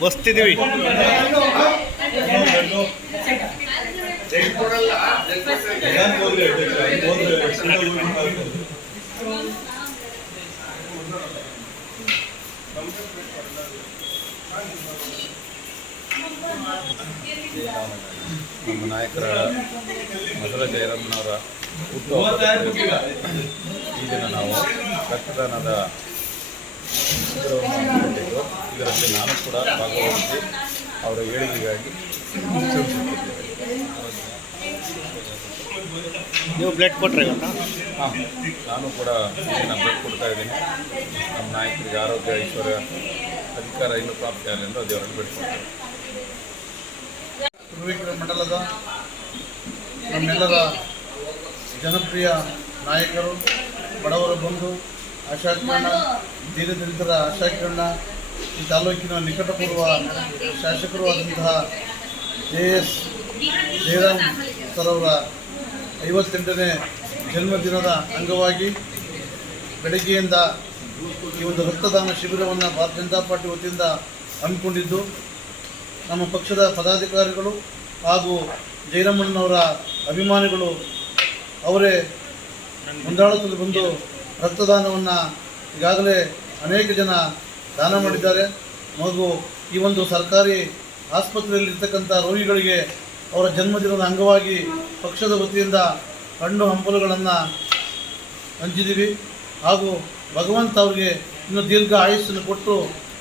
ಬಸ್ತಿದ್ದೀವಿ. ನಮ್ಮ ನಾಯಕರ ಮೊದಲ ಜಯರಾಮನವರ ಹುಟ್ಟುಹಬ್ಬ ಈ ದಿನ ನಾವು ರಕ್ತದಾನದ ಶಿಬಿರವನ್ನು ಹಮ್ಮಿಕೊಂಡಿದ್ದು, ಇದರಲ್ಲಿ ನಾನು ಕೂಡ ಭಾಗವಹಿಸಿ ಅವರ ಏಳಿಗೆಗಾಗಿ ನೀವು ಬ್ಲಡ್ ಕೊಟ್ಟರೆ ಹಾಂ, ನಾನು ಕೂಡ ಇದನ್ನು ಬ್ಲಡ್ ಕೊಡ್ತಾ ಇದ್ದೀನಿ. ನಮ್ಮ ನಾಯಕರಿಗೆ ಆರೋಗ್ಯ ಐಶ್ವರ್ಯ ಅಧಿಕಾರ ಇನ್ನೂ ಪ್ರಾಪ್ತಿಯಾಗಲಿ ಎಂದು ದೇವರಲ್ಲಿ ಬೇಡ್ಕೊಳ್ತೇವೆ. ತುರುವೇಕೆರೆ ಮಂಡಲದ ನಮ್ಮೆಲ್ಲರ ಜನಪ್ರಿಯ ನಾಯಕರು, ಬಡವರ ಬಂಧು, ಆಶಾಕಿರಣ, ದೀನದಲಿತರ ಆಶಾಕಿರಣ, ಈ ತಾಲೂಕಿನ ನಿಕಟಪೂರ್ವ ಶಾಸಕರು ಆದಂತಹ JS ಜಯರಾಮ್ ಸರ್ ಅವರ 58ನೇ ಜನ್ಮದಿನದ ಅಂಗವಾಗಿ ಬೆಳಗ್ಗೆಯಿಂದ ಈ ಒಂದು ರಕ್ತದಾನ ಶಿಬಿರವನ್ನು ಭಾರತೀಯ ಜನತಾ ಪಾರ್ಟಿ ವತಿಯಿಂದ ಹಮ್ಮಿಕೊಂಡಿದ್ದು, ನಮ್ಮ ಪಕ್ಷದ ಪದಾಧಿಕಾರಿಗಳು ಹಾಗೂ ಜಯರಾಮಣ್ಣನವರ ಅಭಿಮಾನಿಗಳು ಅವರೇ ಮುಂದಾಳತ್ವದಲ್ಲಿ ಬಂದು ರಕ್ತದಾನವನ್ನು ಈಗಾಗಲೇ ಅನೇಕ ಜನ ದಾನ ಮಾಡಿದ್ದಾರೆ. ಹಾಗೂ ಈ ಒಂದು ಸರ್ಕಾರಿ ಆಸ್ಪತ್ರೆಯಲ್ಲಿರ್ತಕ್ಕಂಥ ರೋಗಿಗಳಿಗೆ ಅವರ ಜನ್ಮದಿನದ ಅಂಗವಾಗಿ ಪಕ್ಷದ ವತಿಯಿಂದ ಹಣ್ಣು ಹಂಪಲುಗಳನ್ನು ಹಂಚಿದ್ದೀವಿ. ಹಾಗೂ ಭಗವಂತ ಅವರಿಗೆ ಇನ್ನೂ ದೀರ್ಘ ಆಯುಷ್ಯನ್ನು ಕೊಟ್ಟು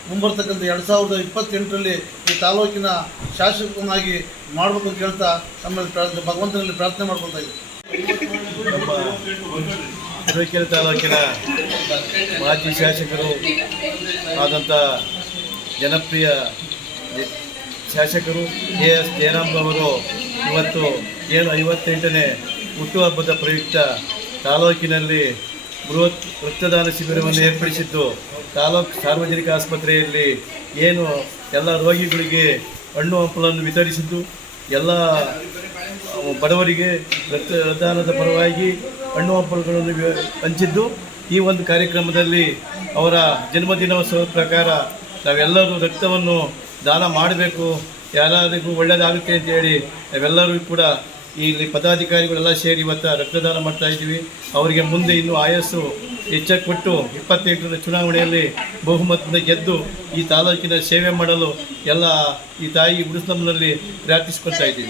ಮುಂಬರ್ತಕ್ಕಂಥ 2028ರಲ್ಲಿ ಈ ತಾಲೂಕಿನ ಶಾಸಕನಾಗಿ ಮಾಡಬೇಕು ಅಂತ ಹೇಳ್ತಾ ನಮ್ಮಲ್ಲಿ ಭಗವಂತನಲ್ಲಿ ಪ್ರಾರ್ಥನೆ ಮಾಡ್ಕೊಳ್ತಾ ಇದ್ದೀವಿ. ನಮ್ಮ ತುರುವೇಕೆರೆ ತಾಲೂಕಿನ ಮಾಜಿ ಶಾಸಕರು ಆದಂಥ ಜನಪ್ರಿಯ ಶಾಸಕರು JS ಜಯರಾಮ್ ಅವರು ಇವತ್ತು 58ನೇ ಹುಟ್ಟುಹಬ್ಬದ ಪ್ರಯುಕ್ತ ತಾಲೂಕಿನಲ್ಲಿ ಬೃಹತ್ ರಕ್ತದಾನ ಶಿಬಿರವನ್ನು ಏರ್ಪಡಿಸಿದ್ದು, ತಾಲೂಕು ಸಾರ್ವಜನಿಕ ಆಸ್ಪತ್ರೆಯಲ್ಲಿ ಏನು ಎಲ್ಲ ರೋಗಿಗಳಿಗೆ ಹಣ್ಣು ಹಂಪಲನ್ನು ವಿತರಿಸಿದ್ದು, ಎಲ್ಲ ಬಡವರಿಗೆ ರಕ್ತದಾನದ ಪರವಾಗಿ ಹಣ್ಣು ಹಂಪಲುಗಳನ್ನು ಹಂಚಿದ್ದು. ಈ ಒಂದು ಕಾರ್ಯಕ್ರಮದಲ್ಲಿ ಅವರ ಜನ್ಮದಿನೋತ್ಸವ ಪ್ರಕಾರ ನಾವೆಲ್ಲರೂ ರಕ್ತವನ್ನು ದಾನ ಮಾಡಬೇಕು, ಯಾರಿಗೂ ಒಳ್ಳೆಯದಾಗುತ್ತೆ ಅಂತೇಳಿ ನಾವೆಲ್ಲರೂ ಕೂಡ ಇಲ್ಲಿ ಪದಾಧಿಕಾರಿಗಳೆಲ್ಲ ಸೇರಿ ಇವತ್ತು ರಕ್ತದಾನ ಮಾಡ್ತಾಯಿದ್ದೀವಿ. ಅವರಿಗೆ ಮುಂದೆ ಇನ್ನೂ ಆಯಸ್ಸು ಹೆಚ್ಚಾಗಿ ಕೊಟ್ಟು 28ರ ಚುನಾವಣೆಯಲ್ಲಿ ಬಹುಮತದಿಂದ ಗೆದ್ದು ಈ ತಾಲೂಕಿನ ಸೇವೆ ಮಾಡಲು ಎಲ್ಲ ಈ ತಾಯಿ ಉಡುಸ್ಲಂನಲ್ಲಿ ಪ್ರಾರ್ಥಿಸ್ಕೊಳ್ತಾ ಇದ್ದೀವಿ.